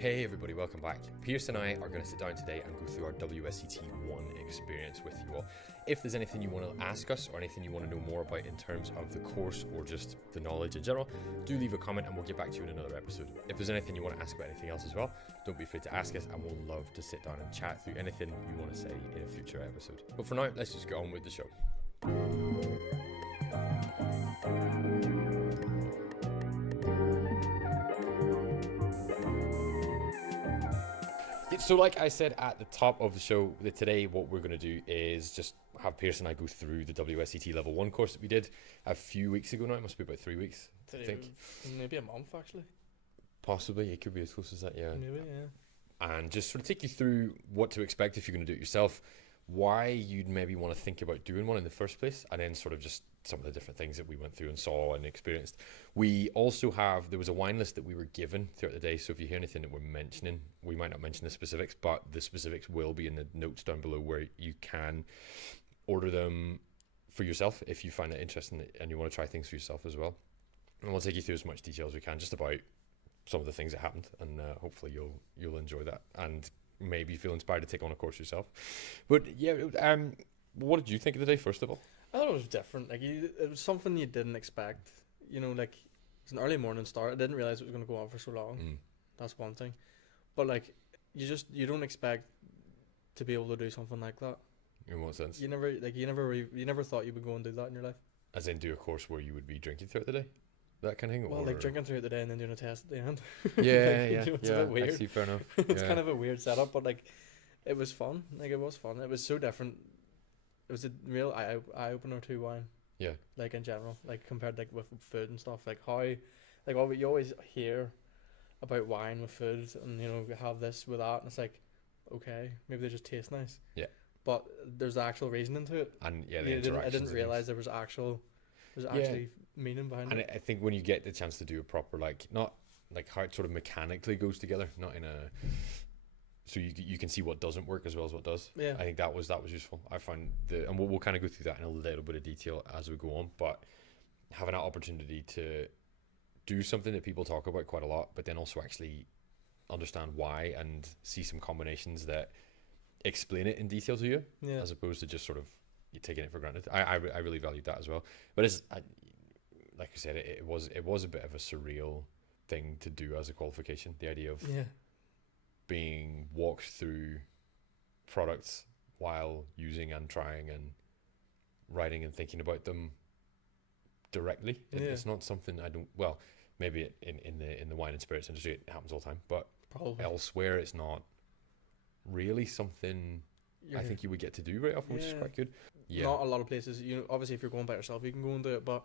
Hey everybody, welcome back. Pierce and I are going to sit down today and go through our WSET 1 experience with you all. If there's anything you want to ask us or anything you want to know more about in terms of the course or just the knowledge in general, do leave a comment and we'll get back to you in another episode. If there's anything you want to ask about anything else as well, don't be afraid to ask us and we'll love to sit down and chat through anything you want to say in a future episode. But for now, let's just get on with the show. So like I said at the top of the show, today what we're going to do is just have Pierce and I go through the WSET Level 1 course that we did a few weeks ago now. It must be about 3 weeks, I think. Maybe a month, actually. Possibly. It could be as close as that, yeah. Maybe, yeah. And just sort of take you through what to expect if you're going to do it yourself, why you'd maybe want to think about doing one in the first place, and then sort of just some of the different things that we went through and saw and experienced. We also there was a wine list that we were given throughout the day, so if you hear anything that we're mentioning, we might not mention the specifics, but the specifics will be in the notes down below where you can order them for yourself if you find it interesting and you want to try things for yourself as well. And we'll take you through as much detail as we can just about some of the things that happened, and hopefully you'll enjoy that and maybe feel inspired to take on a course yourself. But yeah, what did you think of the day, first of all? I thought it was different. Like, it was something you didn't expect. You know, like, it's an early morning start. I didn't realize it was going to go on for so long. That's one thing. But like, you don't expect to be able to do something like that. In what sense? You never thought you would go and do that in your life. As in do a course where you would be drinking throughout the day? That kind of thing? Well, like drinking throughout the day and then doing a test at the end. Yeah. It's a bit weird. Actually, fair enough. It's kind of a weird setup, but like, it was fun. Like, it was fun. It was so different. It was a real eye opener to wine. Yeah. Like, in general, like compared like with food and stuff, like how, like what you always hear about wine with food, and you know, we have this with that, and it's like, okay, maybe they just taste nice. Yeah. But there's actual reasoning to it. And yeah, I didn't realize there was actually meaning behind it. And I think when you get the chance to do a proper, like, not like how it sort of mechanically goes together, not in a, so you can see what doesn't work as well as what does. Yeah. I think that was useful. I found and we'll kind of go through that in a little bit of detail as we go on, but having that opportunity to do something that people talk about quite a lot, but then also actually understand why and see some combinations that explain it in detail to you, as opposed to just sort of you taking it for granted. I really valued that as well. But like I said, it was a bit of a surreal thing to do as a qualification. The idea of being walked through products while using and trying and writing and thinking about them directly. It's not something maybe in the wine and spirits industry it happens all the time, but probably elsewhere it's not really something I think you would get to do very often, which is quite good. Yeah. Not a lot of places. You know, obviously if you're going by yourself, you can go and do it, but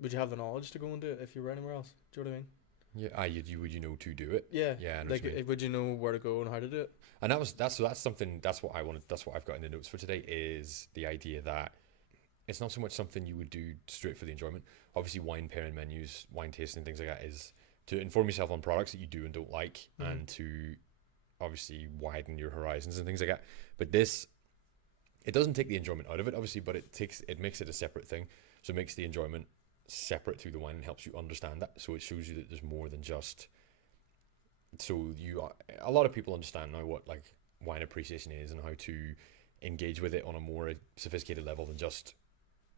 would you have the knowledge to go and do it if you were anywhere else? Do you know what I mean? Yeah, would you know to do it? Yeah. Yeah. Like, would you know where to go and how to do it? And that's what I wanted. That's what I've got in the notes for today, is the idea that it's not so much something you would do straight for the enjoyment. Obviously, wine pairing menus, wine tasting, things like that is to inform yourself on products that you do and don't like, and to obviously widen your horizons and things like that. But it doesn't take the enjoyment out of it, obviously, but it makes it a separate thing. So it makes the enjoyment separate through the wine and helps you understand that. So it shows you that there's more than just. So a lot of people understand now what like wine appreciation is and how to engage with it on a more sophisticated level than just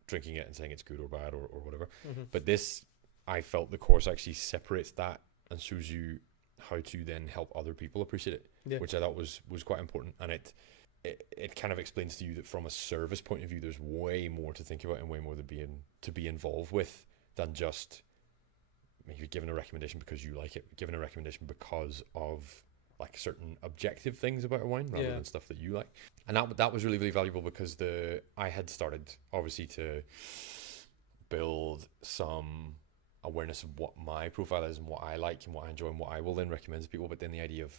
drinking it and saying it's good or bad or whatever. But I felt the course actually separates that and shows you how to then help other people appreciate it, which I thought was quite important. And it kind of explains to you that from a service point of view, there's way more to think about and way more to be involved with than just maybe giving a recommendation because you like it, giving a recommendation because of like certain objective things about a wine rather than stuff that you like. And that was really, really valuable because I had started obviously to build some awareness of what my profile is and what I like and what I enjoy and what I will then recommend to people. But then the idea of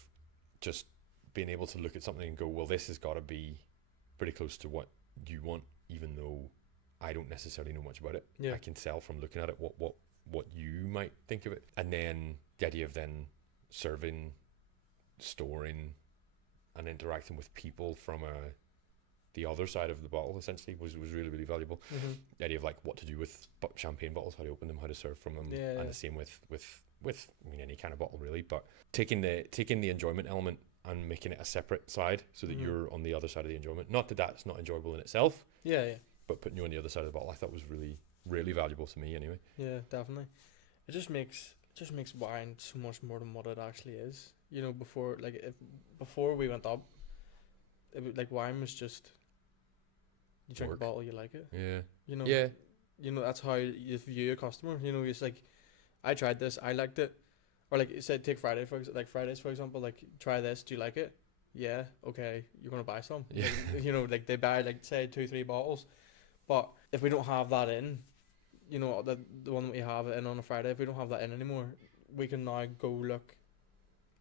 just being able to look at something and go, well, this has got to be pretty close to what you want, even though I don't necessarily know much about it. I can tell from looking at it what you might think of it. And then the idea of then serving, storing and interacting with people from the other side of the bottle essentially was really, really valuable. The idea of like what to do with champagne bottles, how to open them, how to serve from them, and the same with with any kind of bottle really, but taking the enjoyment element and making it a separate side so that you're on the other side of the enjoyment. Not that that's not enjoyable in itself, Yeah. but putting you on the other side of the bottle, I thought was really, really valuable to me anyway. Yeah, definitely. It just makes wine so much more than what it actually is. Before we went up, wine was just you drink Work. a bottle, you like it. Yeah. Yeah. That's how you view a customer. It's like, I tried this, I liked it, or like say take Fridays for example. Like, try this, do you like it? Yeah, okay, you're gonna buy some. Yeah. They buy say 2-3 bottles, but if we don't have that in, the one that we have in on a Friday, if we don't have that in anymore, we can now go look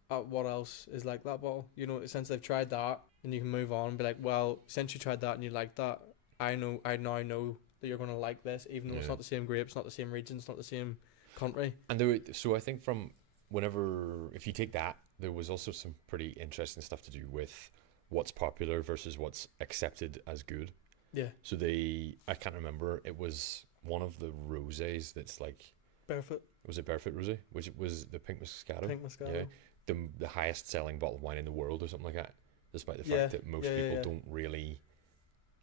at what else is like that bottle. Since they've tried that, and you can move on and be like, well, since you tried that and you like that, I now know that you're gonna like this, even though it's not the same grapes, not the same region, it's not the same country. And so I think if you take that, there was also some pretty interesting stuff to do with what's popular versus what's accepted as good. Yeah. So I can't remember, it was one of the rosés that's like, Barefoot. was it Barefoot Rosé? Which was the Pink Moscato. Pink Moscato. Yeah. The highest selling bottle of wine in the world or something like that, despite the fact that most people don't really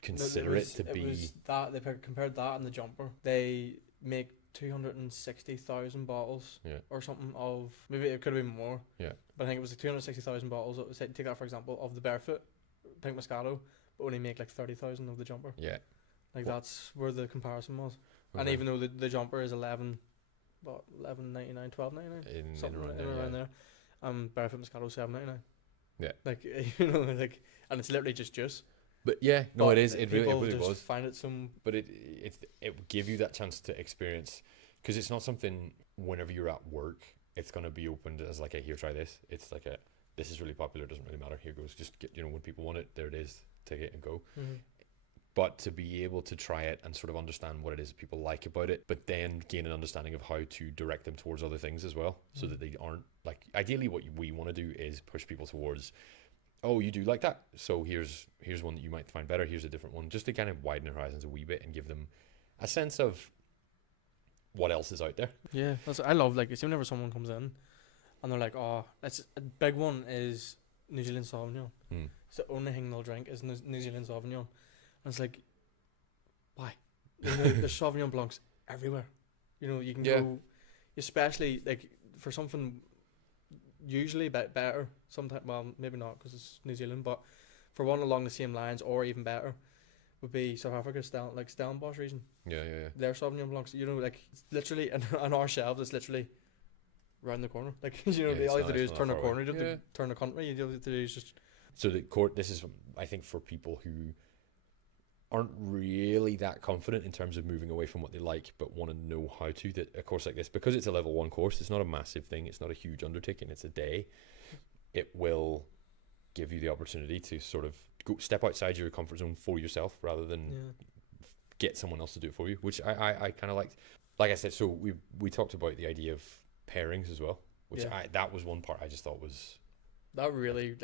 consider it to be. It was that they compared that and the Jumper. They make 260,000 bottles or something of, maybe it could have been more. Yeah. But I think it was like 260,000 bottles. Take that for example of the Barefoot Pink Moscato, but only make like 30,000 of the Jumper. Yeah. That's where the comparison was. Okay. And even though the Jumper is $11.99, $12.99, something around there. Barefoot Moscato $7.99. Yeah. And it's literally just juice. But yeah, no, it is. It really was. Find it some. But it would give you that chance to experience, because it's not something whenever you're at work, it's gonna be opened as like a here, try this. It's like this is really popular. Doesn't really matter. Here goes. Just get when people want it, there it is. Take it and go. Mm-hmm. But to be able to try it and sort of understand what it is that people like about it, but then gain an understanding of how to direct them towards other things as well, so that they aren't like. Ideally, what we want to do is push people towards, oh, you do like that, so here's one that you might find better. Here's a different one, just to kind of widen their horizons a wee bit and give them a sense of what else is out there. Yeah, I love it's whenever someone comes in and they're like, oh, that's a big one is New Zealand Sauvignon. It's the only thing they'll drink is New Zealand Sauvignon. And it's like, why? There's Sauvignon Blancs everywhere. You can go, especially for something usually better. Sometimes, well, maybe not because it's New Zealand, but for one along the same lines or even better would be South Africa's Stellenbosch region. Yeah. Their Sauvignon Blancs, it's literally on our shelves. It's literally round the corner. All you have to do is turn a corner. You don't have to turn a country. You have to do is just. So this is, I think, for people who aren't really that confident in terms of moving away from what they like, but want to know how to, that a course like this, because it's a level 1 course, it's not a massive thing, it's not a huge undertaking, it's a day. It will give you the opportunity to sort of go step outside your comfort zone for yourself rather than get someone else to do it for you, which I kind of liked. Like I said, so we talked about the idea of pairings as well, which that was one part I just thought was, that really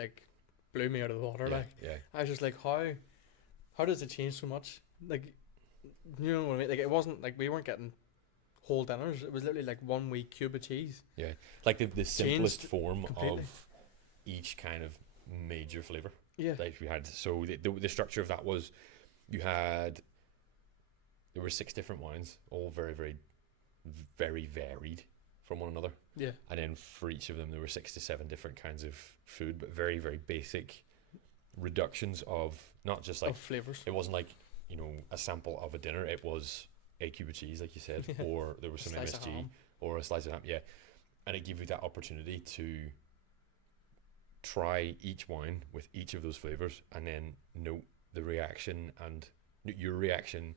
blew me out of the water. I was just like, how does it change so much? You know what I mean? It wasn't we weren't getting whole dinners. It was literally 1 week cube of cheese. Yeah, the simplest form completely. of each kind of major flavor. Yeah, we had. So the structure of that was, there were 6 different wines, all very, very, very varied from one another. Yeah, and then for each of them there were 6 to 7 different kinds of food, but very, very basic reductions of not just of flavors. It wasn't a sample of a dinner. It was a cube of cheese, like you said, or there was some MSG or a slice of ham. Yeah, and it gave you that opportunity to try each wine with each of those flavors, and then note the reaction and your reaction,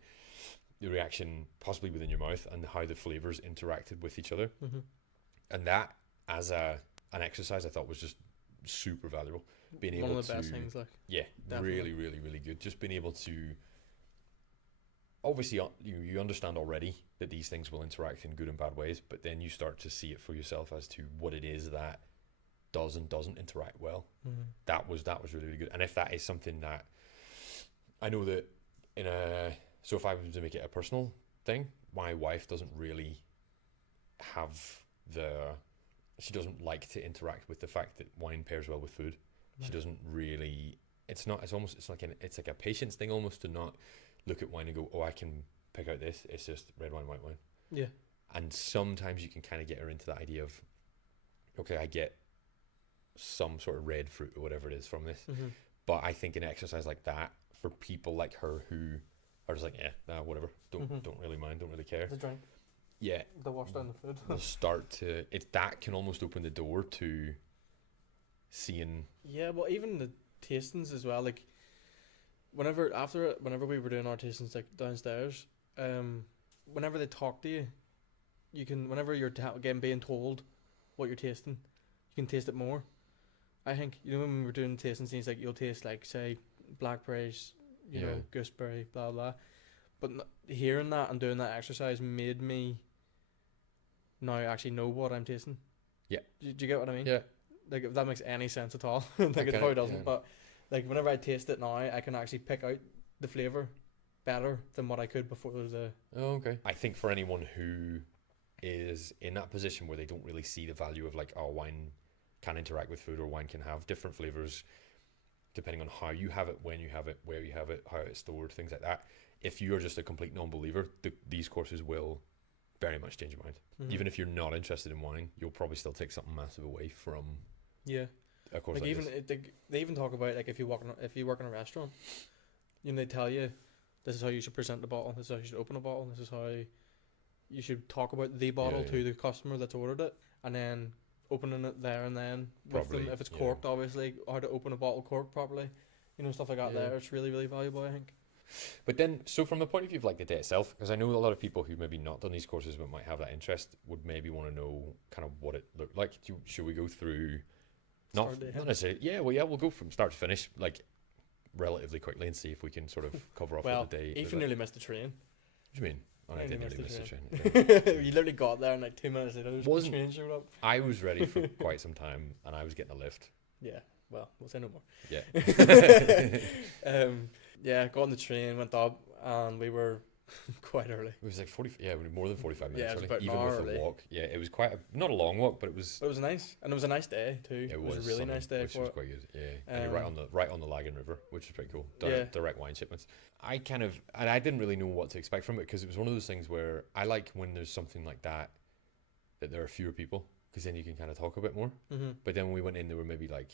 the reaction possibly within your mouth, and how the flavors interacted with each other. Mm-hmm. And that, as an exercise, I thought was just super valuable. Being able one of the best things, definitely. really, really, really good. Just being able to, obviously, you understand already that these things will interact in good and bad ways, but then you start to see it for yourself as to what it is that does and doesn't interact well. Mm-hmm. That was really, really good. And if that is something that I know that so if I was to make it a personal thing, my wife doesn't really have she doesn't like to interact with the fact that wine pairs well with food. She doesn't really. It's like a patience thing almost to not look at wine and go, oh, I can pick out this. It's just red wine, white wine. Yeah. And sometimes you can kind of get her into that idea of, okay, I get some sort of red fruit or whatever it is from this. Mm-hmm. But I think an exercise like that for people like her who are just like, yeah, nah, whatever, don't really mind, don't really care. The drink. Yeah. The wash down the food. Will start to that can almost open the door to seeing. Yeah, well, even the tastings as well. Like, whenever we were doing our tastings like downstairs, whenever they talk to you, you can whenever you're being told what you're tasting, you can taste it more. I think when we were doing tastings, it's like you'll taste like say blackberries, you know, gooseberry, blah blah. But hearing that and doing that exercise made me now actually know what I'm tasting. Yeah. Do you get what I mean? Yeah. Like, if that makes any sense at all. Like, it probably doesn't, but like whenever I taste it now, I can actually pick out the flavour better than what I could before the. Oh, okay. I think for anyone who is in that position where they don't really see the value of like, oh, wine can interact with food, or wine can have different flavours depending on how you have it, when you have it, where you have it, how it's stored, things like that. If you're just a complete non-believer, these courses will very much change your mind. Mm-hmm. Even if you're not interested in wine, you'll probably still take something massive away from a course like even this. they even talk about like if you work in a restaurant, they tell you this is how you should present the bottle, this is how you should open a bottle, this is how you should talk about the bottle to the customer that's ordered it, and then opening it there and then with them, if it's corked, obviously how to open a bottle corked properly, stuff like that. There, it's really, really valuable, I think. But then, so from the point of view of like the day itself, because I know a lot of people who maybe not done these courses but might have that interest would maybe want to know kind of what it looked like. Should we go through? Not necessarily. Yeah, we'll go from start to finish, like relatively quickly, and see if we can sort of cover off what the day. Ethan nearly missed the train. What do you mean? Oh, I didn't nearly miss the train. Okay. You literally got there and like 2 minutes later, the train showed up. I was ready for quite some time, and I was getting a lift. Yeah. Well, we'll say no more. Yeah. Yeah, got on the train, went up, and we were quite early. It was like 40. Yeah, more than 45 minutes. Yeah, it was about even with the walk. Yeah, it was quite not a long walk, but it was. It was nice, and it was a nice day too. It was a really nice day, which was quite good. Yeah, and you're right on the Lagan River, which was pretty cool. Direct wine shipments. I didn't really know what to expect from it, because it was one of those things where I like when there's something like that there are fewer people, because then you can kind of talk a bit more. Mm-hmm. But then when we went in, there were maybe like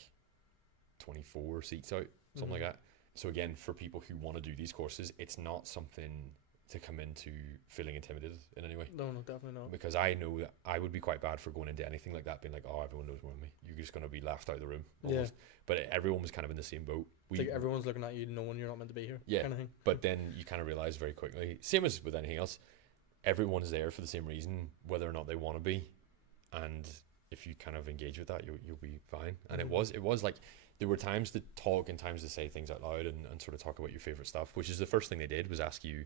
24 seats out, something like that. So again, for people who want to do these courses, it's not something to come into feeling intimidated in any way. No, definitely not. Because I know that I would be quite bad for going into anything like that, being like, oh, everyone knows more than me. You're just going to be laughed out of the room. Almost. Yeah. But everyone was kind of in the same boat. It's like everyone's looking at you knowing you're not meant to be here. Yeah. Kind of thing. But then you kind of realise very quickly, same as with anything else, everyone's there for the same reason, whether or not they want to be. And if you kind of engage with that, you'll be fine. And it was like, there were times to talk and times to say things out loud and sort of talk about your favourite stuff, which is the first thing they did, was ask you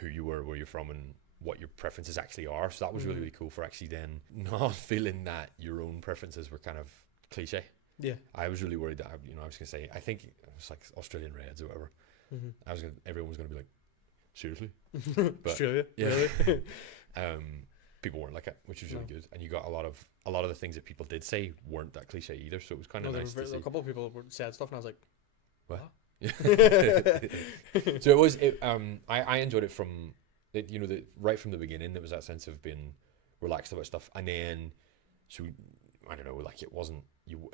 who you were, where you're from, and what your preferences actually are. So that was really, really cool for actually then not feeling that your own preferences were kind of cliche. Yeah. I was really worried that, I was going to say, I think it was like Australian Reds or whatever. Mm-hmm. Everyone was going to be like, seriously? But, Australia? Yeah. Really? People weren't like it, which was really good, and you got a lot of the things that people did say weren't that cliche either, so it was kind of nice to see. A couple of people said stuff and I was like, what? So it was I enjoyed it from right from the beginning. There was that sense of being relaxed about stuff, and then so I don't know, like it wasn't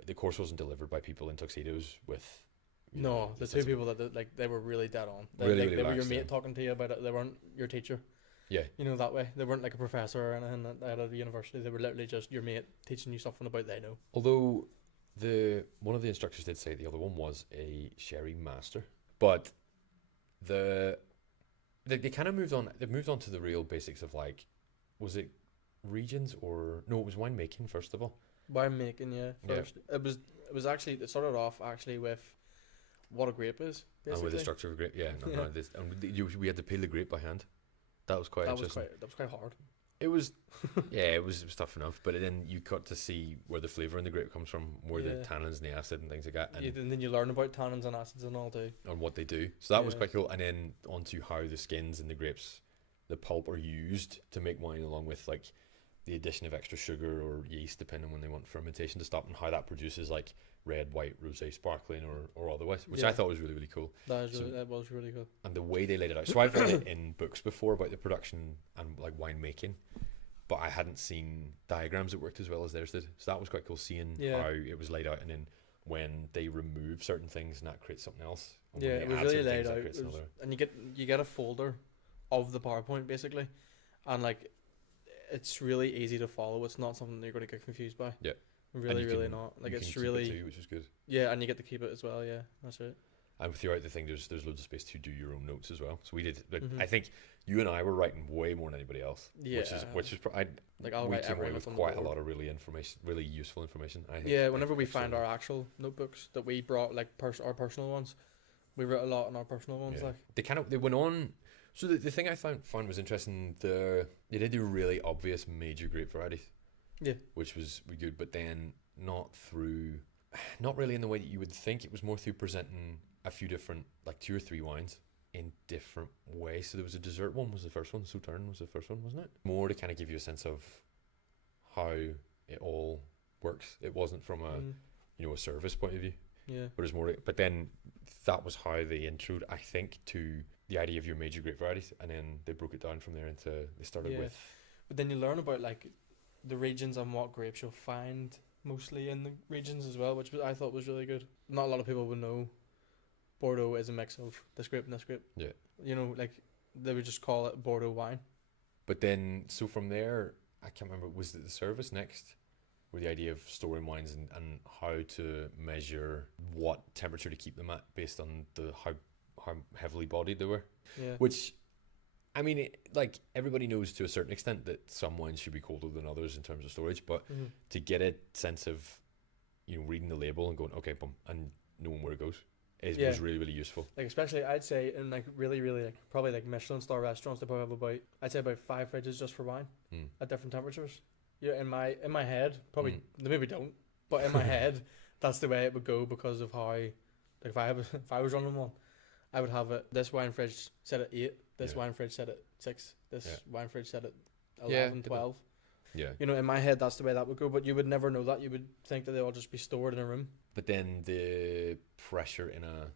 the course wasn't delivered by people in tuxedos with the two people that like they were really dead on. They were your mate talking to you about it. They weren't your teacher. Yeah. That way. They weren't like a professor or anything at a university. They were literally just your mate teaching you something about they know. Although one of the instructors did say the other one was a sherry master. But they kind of moved on. They've moved on to the real basics of like, was it regions or no? It was winemaking first of all. Winemaking, yeah. First, yeah. It was actually it started off actually with what a grape is. Basically. And with the structure of a grape, yeah. We had to peel the grape by hand. That was quite interesting. That was quite hard. It was, it was tough enough. But then you got to see where the flavour in the grape comes from, where the tannins and the acid and things like that. And then you learn about tannins and acids and all too. And what they do. So that was quite cool. And then onto how the skins and the grapes, the pulp are used to make wine, along with like the addition of extra sugar or yeast, depending on when they want fermentation to stop, and how that produces like red, white, rosé, sparkling, or otherwise, which I thought was really, really cool. That was really cool. And the way they laid it out. So I've read it in books before about the production and like wine making, but I hadn't seen diagrams that worked as well as theirs did. So that was quite cool seeing how it was laid out, and then when they remove certain things and that creates something else. And Yeah, it was really laid out. And you get a folder of the PowerPoint basically, and like it's really easy to follow. It's not something that you're going to get confused by. Yeah. Really not. Like it's really too, which is good. Yeah, and you get to keep it as well. Yeah, that's it. And throughout the thing, there's loads of space to do your own notes as well. So we did. I think you and I were writing way more than anybody else. Yeah. Which is I'll we write came away everything with on the quite a board. lot of really useful information. I think. Yeah, whenever we find our actual notebooks that we brought, like our personal ones, we wrote a lot on our personal ones. Yeah. Like they went on. So the thing I found was interesting. They did do really obvious major grape varieties. Yeah. Which was good, but then not really in the way that you would think. It was more through presenting a few different, like 2 or 3 wines in different ways. So there was a dessert one, was the first one. Sauterne was the first one, wasn't it? More to kind of give you a sense of how it all works. It wasn't from a service point of view. Yeah. But it's more. But then that was how they introed, I think, to the idea of your major grape varieties, and then they broke it down from there into they started with. But then you learn about like the regions and what grapes you'll find mostly in the regions as well, which I thought was really good. Not a lot of people would know Bordeaux is a mix of this grape and this grape. Yeah. You know, like they would just call it Bordeaux wine. But then, so from there, I can't remember, was it the service next? With the idea of storing wines and how to measure what temperature to keep them at based on how heavily bodied they were. Yeah. Which, I mean, like everybody knows to a certain extent that some wines should be colder than others in terms of storage, but to get a sense of, reading the label and going, okay, boom, and knowing where it goes was really, really useful. Like especially, I'd say in like really, really like probably like Michelin star restaurants, they probably have about 5 fridges just for wine at different temperatures. Yeah, in my head, probably they maybe don't, but in my head, that's the way it would go because of how, like if I was running one, I would have it. This wine fridge set at 8. This wine fridge set at 6. This wine fridge set at 11, 12. Yeah. In my head, that's the way that would go, but you would never know that. You would think that they all just be stored in a room. But then the pressure in a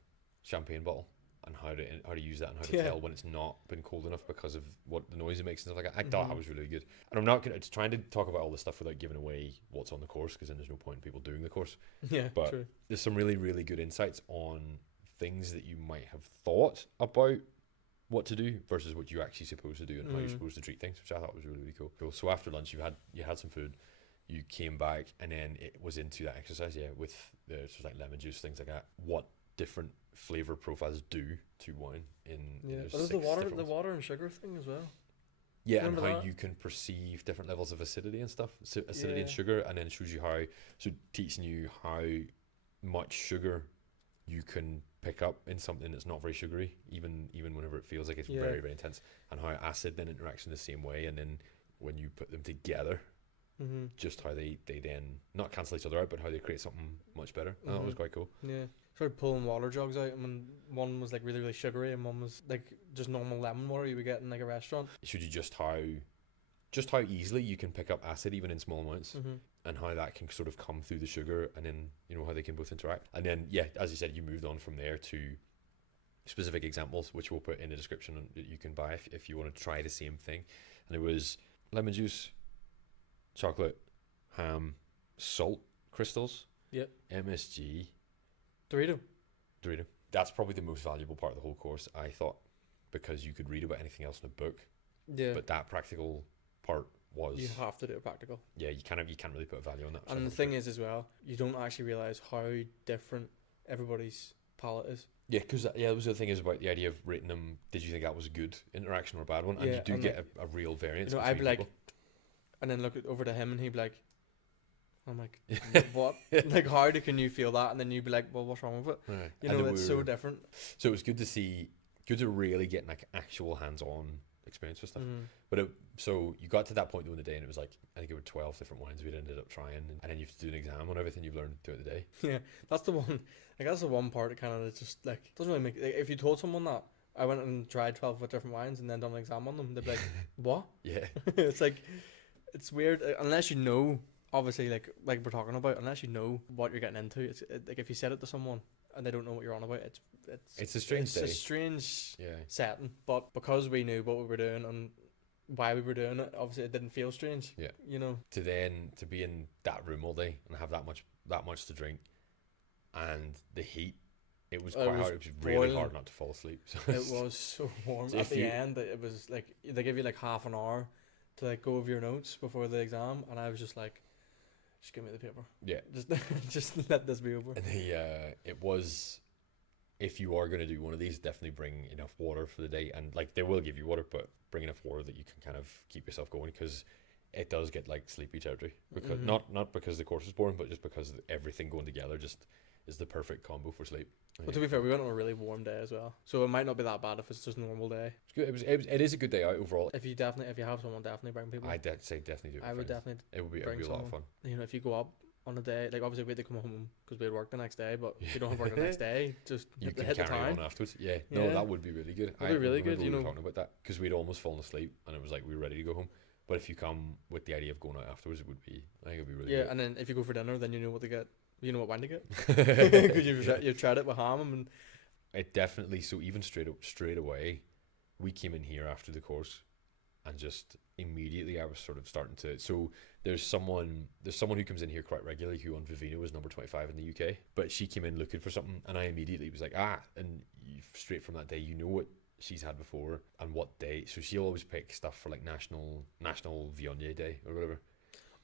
champagne bottle and how to use that and how to tell when it's not been cold enough because of what the noise it makes and stuff like that. I thought that was really good. And I'm not trying to talk about all this stuff without giving away what's on the course, because then there's no point in people doing the course. Yeah, but true. There's some really, really good insights on things that you might have thought about what to do versus what you're actually supposed to do and how you're supposed to treat things, which I thought was really, really cool. So after lunch, you had some food, you came back, and then it was into that exercise, with the sort of like lemon juice, things like that. What different flavor profiles do to wine there's the water and sugar thing as well. Yeah, and how you can perceive different levels of acidity and stuff, acidity and sugar, and then shows you teaching you how much sugar you can pick up in something that's not very sugary, even whenever it feels like it's very, very intense, and how acid then interacts in the same way, and then when you put them together, just how they then not cancel each other out, but how they create something much better. That was quite cool. Yeah. Started pulling water jugs out, and when one was like really, really sugary and one was like just normal lemon water you would get in like a restaurant. It showed you just how easily you can pick up acid even in small amounts, and how that can sort of come through the sugar, and then how they can both interact. And then as you said, you moved on from there to specific examples, which we'll put in the description that you can buy if you want to try the same thing. And it was lemon juice, chocolate, ham, salt crystals, MSG, Dorito. That's probably the most valuable part of the whole course, I thought, because you could read about anything else in a book. Yeah. But that practical part was, you have to do a practical. Yeah, you can't really put a value on that. And the thing is as well, you don't actually realise how different everybody's palate is. Yeah, because that was the thing is about the idea of rating them. Did you think that was a good interaction or a bad one? And you do get a real variance. I'd be like, and then look over to him and he'd be like, I'm like, what? Like, how can you feel that? And then you'd be like, well, what's wrong with it? Right. It's so different. So it was good to really get like actual hands-on experience with stuff. But so you got to that point during the day, and it was like, I think it were 12 different wines we'd ended up trying, and then you have to do an exam on everything you've learned throughout the day. Yeah, that's the one. Like, that's the one part that kind of just like doesn't really make. Like, if you told someone that I went and tried 12 different wines and then done an exam on them, they'd be like, what? Yeah. It's like, it's weird unless you know. Obviously, like we're talking about, unless you know what you're getting into, like if you said it to someone and they don't know what you're on about, It's a strange day. It's a strange Yeah. setting. But because we knew what we were doing and why we were doing it, obviously it didn't feel strange. Yeah. You know. To be in that room all day and have that much to drink, and the heat, it was quite hard. It was really boiling. hard not to fall asleep. So It was so warm. So At if the you- end, it was like they give you like half an hour to like go over your notes before the exam, and I was just like, just give me the paper. yeah. Just let this be over. And it was, if you are going to do one of these, definitely bring enough water for the day. And like they will give you water, but bring enough water that you can kind of keep yourself going, because it does get like sleepy territory. Because not because the course is boring, but just because everything going together just is the perfect combo for sleep. But to be fair, we went on a really warm day as well, so it might not be that bad if it's just a normal day. It's good. It is a good day out overall. If you have someone, definitely bring people. I'd say definitely do it. I would friends. definitely. It would be bring a lot of someone. fun. You know, if you go up on a day, like obviously we had to come home because we had work the next day, but if you don't have work the next day, just You hit, can hit the carry town. on afterwards. Yeah. No, Yeah. that would be really good. That'd be really good, We you were know. talking about that because we'd almost fallen asleep and it was like we were ready to go home. But if you come with the idea of going out afterwards, I think it'd be really Yeah, good. and then if you go for dinner, then you know what to get. You know what wine to get because you've tried it with ham and. It definitely. So even straight away, we came in here after the course, and just immediately I was sort of starting to. So there's someone who comes in here quite regularly who on Vivino is number 25 in the UK, but she came in looking for something, and I immediately was like, and straight from that day, you know what she's had before and what day. So she'll always pick stuff for like National Viognier Day or whatever.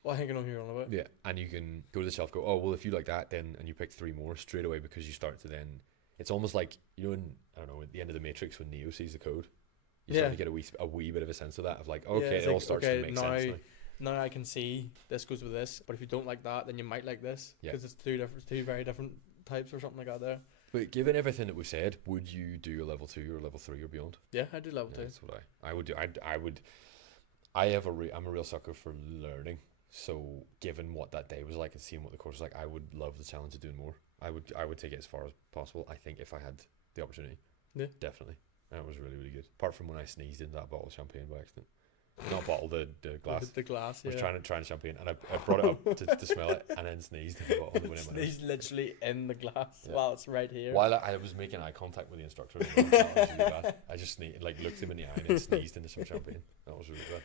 Well, I think I know who you're on about. Yeah, and you can go to the shelf, go, oh well, if you like that, then, and you pick 3 more straight away, because you start to then. It's almost like, you know, at the end of the Matrix when Neo sees the code, you start to get a wee bit of a sense of that, of like, okay, it's it all like, starts okay, to make sense now. Now I can see this goes with this, but if you don't like that, then you might like this Yeah. because it's two very different types or something like that. There. But given everything that we've said, would you do a level 2 or level 3 or beyond? Yeah, I do level 2. That's what I would do. I'm a real sucker for learning. So given what that day was like and seeing what the course was like, I would love the challenge of doing more. I would take it as far as possible, I think, if I had the opportunity. Yeah. Definitely. That was really, really good. Apart from when I sneezed into that bottle of champagne by accident. Not bottle, the glass. The glass. I was Yeah. trying champagne, and I brought it up to smell it, and then sneezed in the bottle. And went in my nose. He's literally in the glass Yeah. while it's right here. While I was making eye contact with the instructor, that was really bad. I just looked him in the eye and then sneezed into some champagne. That was really bad.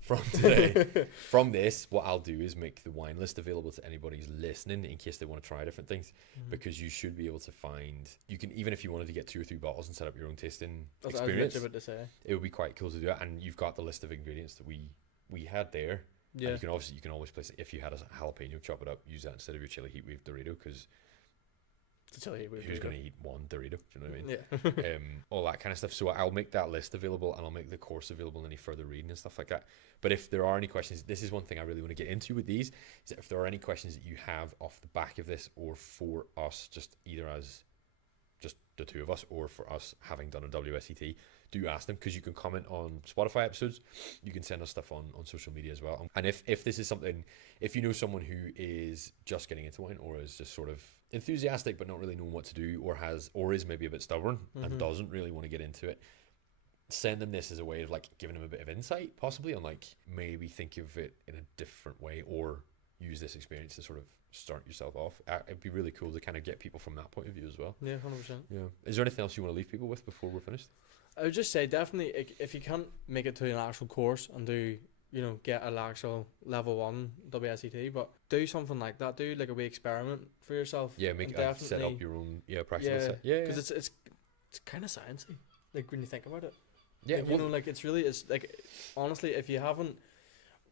From today, from this, what I'll do is make the wine list available to anybody who's listening in case they want to try different things, because you should be able to find. You can, even if you wanted to get 2 or 3 bottles and set up your own tasting That's experience, what I was literally about to say. it would be quite cool to do that. And you've got the list of ingredients that we had there. Yeah. And you can always place it. If you had a jalapeno, chop it up, use that instead of your chili heat wave Dorito, because who's going to eat one Dorito? Do you know what I mean? Yeah. All that kind of stuff. So I'll make that list available, and I'll make the course available, any further reading and stuff like that. But if there are any questions, this is one thing I really want to get into with these, is that if there are any questions that you have off the back of this, or for us, just either as just the 2 of us, or for us having done a WSET, do ask them, because you can comment on Spotify episodes, you can send us stuff on social media as well. And if this is something, if you know someone who is just getting into wine, or is just sort of enthusiastic but not really knowing what to do, or is maybe a bit stubborn and doesn't really want to get into it, send them this as a way of like giving them a bit of insight, possibly on like maybe think of it in a different way, or use this experience to sort of start yourself off. It'd be really cool to kind of get people from that point of view as well. Yeah, 100%. Yeah. Is there anything else you want to leave people with before we're finished? I would just say definitely if you can't make it to an actual course and do, get an actual level 1 WSET, but do something like that. Do like a wee experiment for yourself. Yeah, set up your own practical set. Yeah, because it's kind of sciencey. Like when you think about it. Yeah, like, it's like honestly, if you haven't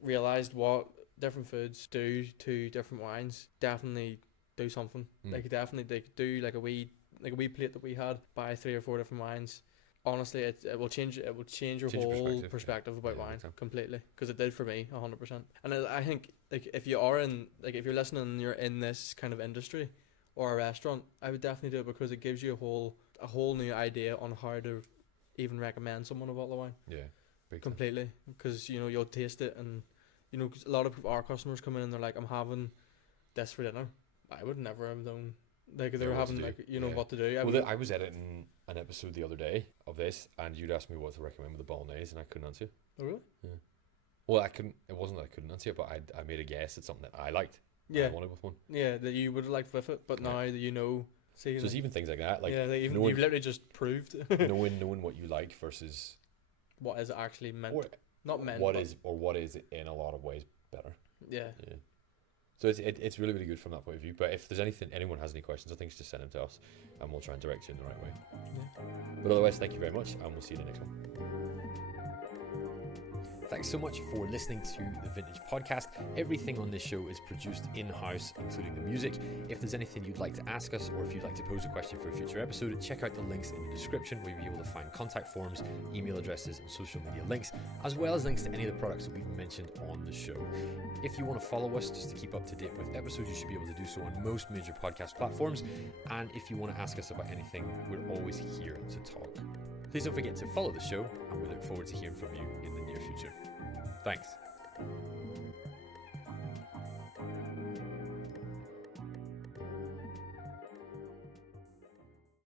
realized what different foods do to different wines, definitely do something. Like definitely do like a wee plate that we had, buy 3 or 4 different wines. Honestly, it will change your whole perspective about wine completely, because it did for me 100%. And I think like if you're listening and you're in this kind of industry or a restaurant, I would definitely do it, because it gives you a whole new idea on how to even recommend someone a bottle of wine. Yeah, completely, because you'll taste it, and 'cause a lot of our customers come in and they're like, I'm having this for dinner. I would never have known. Like they were having what to do. I was editing an episode the other day of this, and you'd asked me what to recommend with the bolognese, and I couldn't answer. Oh really? Yeah. Well, I couldn't. It wasn't that I couldn't answer it, but I made a guess at something that I liked. Yeah. I wanted with one. Yeah, that you would have liked with it, but Yeah. now that you know, see, So it's even things like that, like yeah, like even, knowing, you've literally just proved knowing what you like versus what is actually meant, or not meant, what but is in a lot of ways better. yeah. Yeah. So it's really, really good from that point of view. But if there's anyone has any questions or things, just send them to us, and we'll try and direct you in the right way. Yeah. But otherwise, thank you very much, and we'll see you in the next one. Thanks so much for listening to the Vintage Podcast. Everything on this show is produced in-house, including the music. If there's anything you'd like to ask us, or if you'd like to pose a question for a future episode, check out the links in the description where you'll be able to find contact forms, email addresses, and social media links, as well as links to any of the products that we've mentioned on the show. If you want to follow us just to keep up to date with episodes, you should be able to do so on most major podcast platforms. And if you want to ask us about anything, we're always here to talk. Please don't forget to follow the show, and we look forward to hearing from you in the near future. Thanks.